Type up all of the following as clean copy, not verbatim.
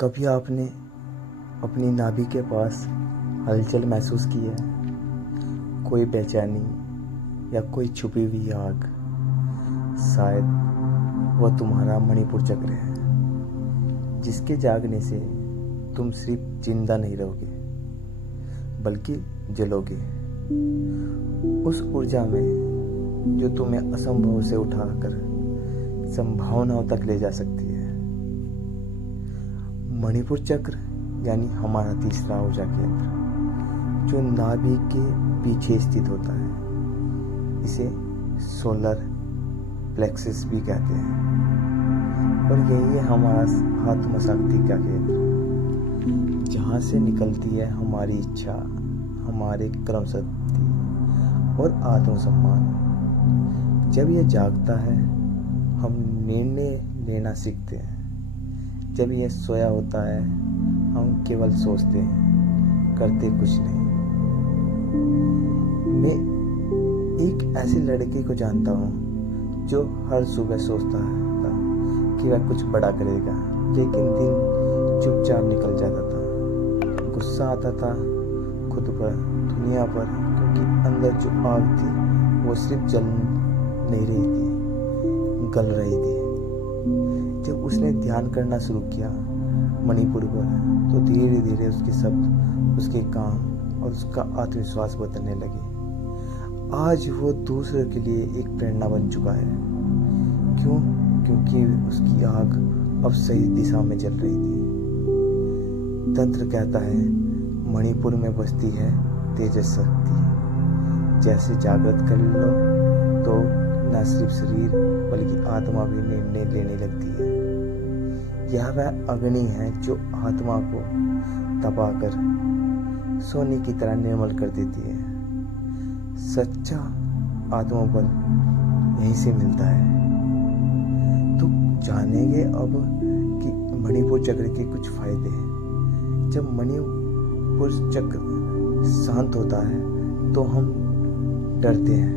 कभी आपने अपनी नाभि के पास हलचल महसूस की है? कोई बेचैनी या कोई छुपी हुई आग? शायद वह तुम्हारा मणिपुर चक्र है, जिसके जागने से तुम सिर्फ जिंदा नहीं रहोगे बल्कि जलोगे। उस ऊर्जा में जो तुम्हें असंभव से उठाकर संभावनाओं तक ले जा सकती है। मणिपुर चक्र यानी हमारा तीसरा ऊर्जा केंद्र, जो नाभि के पीछे स्थित होता है। इसे सोलर प्लेक्सस भी कहते हैं और यही है हमारा आत्मशक्ति का केंद्र, जहाँ से निकलती है हमारी इच्छा, हमारे कर्म शक्ति और आत्मसम्मान। जब यह जागता है हम निर्णय लेना सीखते हैं। जब यह सोया होता है हम केवल सोचते हैं, करते कुछ नहीं। मैं एक ऐसे लड़के को जानता हूँ जो हर सुबह सोचता था कि वह कुछ बड़ा करेगा, लेकिन दिन चुपचाप निकल जाता था। गुस्सा आता था खुद पर, दुनिया पर, क्योंकि अंदर जो आग थी वो सिर्फ जल नहीं रही थी, गल रही थी। जब उसने ध्यान करना शुरू किया मणिपुर पर, तो धीरे धीरे उसके शब्द, उसके काम और उसका आत्मविश्वास बदलने लगे। आज वो दूसरे के लिए एक प्रेरणा बन चुका है। क्यों? क्योंकि उसकी आग अब सही दिशा में जल रही थी। तंत्र कहता है मणिपुर में बसती है तेजस शक्ति। जैसे जागृत कर लो तो न सिर्फ शरीर बल्कि आत्मा भी निर्णय लेने लगती है। यह वह अग्नि है जो आत्मा को तपाकर सोने की तरह निर्मल कर देती है। सच्चा आत्मबल यहीं से मिलता है। तो जानेंगे अब कि मणिपुर चक्र के कुछ फायदे हैं। जब मणिपुर चक्र शांत होता है तो हम डरते हैं,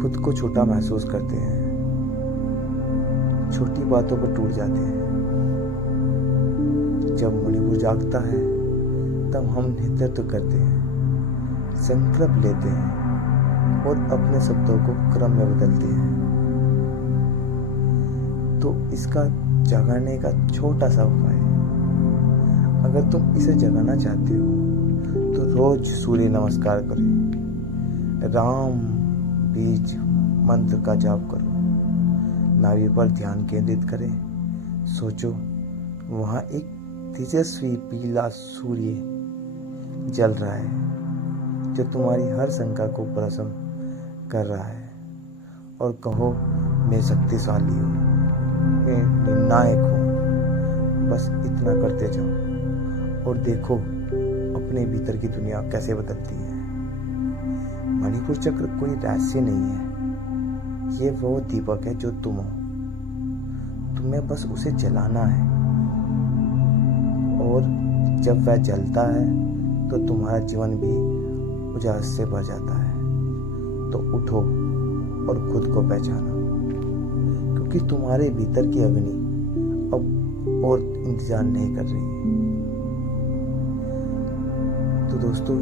खुद को छोटा महसूस करते हैं, छोटी बातों पर टूट जाते हैं। जब मणिपुर जागता है तब हम नेतृत्व करते हैं, संकल्प लेते हैं और अपने शब्दों को क्रम में बदलते हैं। तो इसका जगाने का छोटा सा उपाय, अगर तुम इसे जगाना चाहते हो तो रोज सूर्य नमस्कार करें, राम बीज मंत्र का जाप करो, नाभि पर ध्यान केंद्रित करें। सोचो वहां एक तेजस्वी पीला सूर्य जल रहा है जो तुम्हारी हर शंका को भस्म कर रहा है। और कहो मैं शक्तिशाली हूँ, मैं निर्णायक हूँ। बस इतना करते जाओ और देखो अपने भीतर की दुनिया कैसे बदलती है। मणिपुर चक्र कोई रहस्य नहीं है, ये वो दीपक है जो तुम हो। तुम्हें बस उसे जलाना है, और जब वह जलता है तो तुम्हारा जीवन भी उजास से भर जाता है। तो उठो और खुद को पहचानो, क्योंकि तुम्हारे भीतर की अग्नि अब और इंतजार नहीं कर रही है। तो दोस्तों,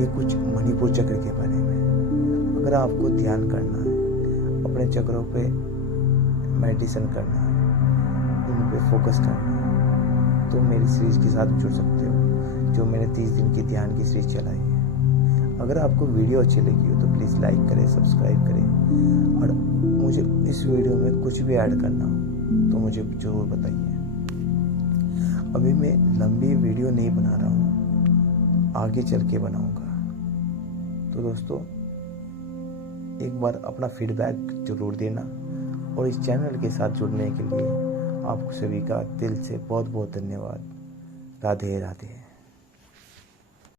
ये कुछ मणिपुर चक्र के बारे में। अगर आपको ध्यान करना है, अपने चक्रों पे मेडिटेशन करना है, इन पे फोकस करना है, तो मेरी सीरीज के साथ जुड़ सकते हो, जो मैंने 30 दिन की ध्यान की सीरीज चलाई है। अगर आपको वीडियो अच्छी लगी हो तो प्लीज़ लाइक करें, सब्सक्राइब करें, और मुझे इस वीडियो में कुछ भी ऐड करना हो तो मुझे ज़रूर बताइए। अभी मैं लंबी वीडियो नहीं बना रहा हूँ, आगे चल के बनाऊँगा। तो दोस्तों, एक बार अपना फीडबैक जरूर देना, और इस चैनल के साथ जुड़ने के लिए आप सभी का दिल से बहुत बहुत धन्यवाद। राधे राधे।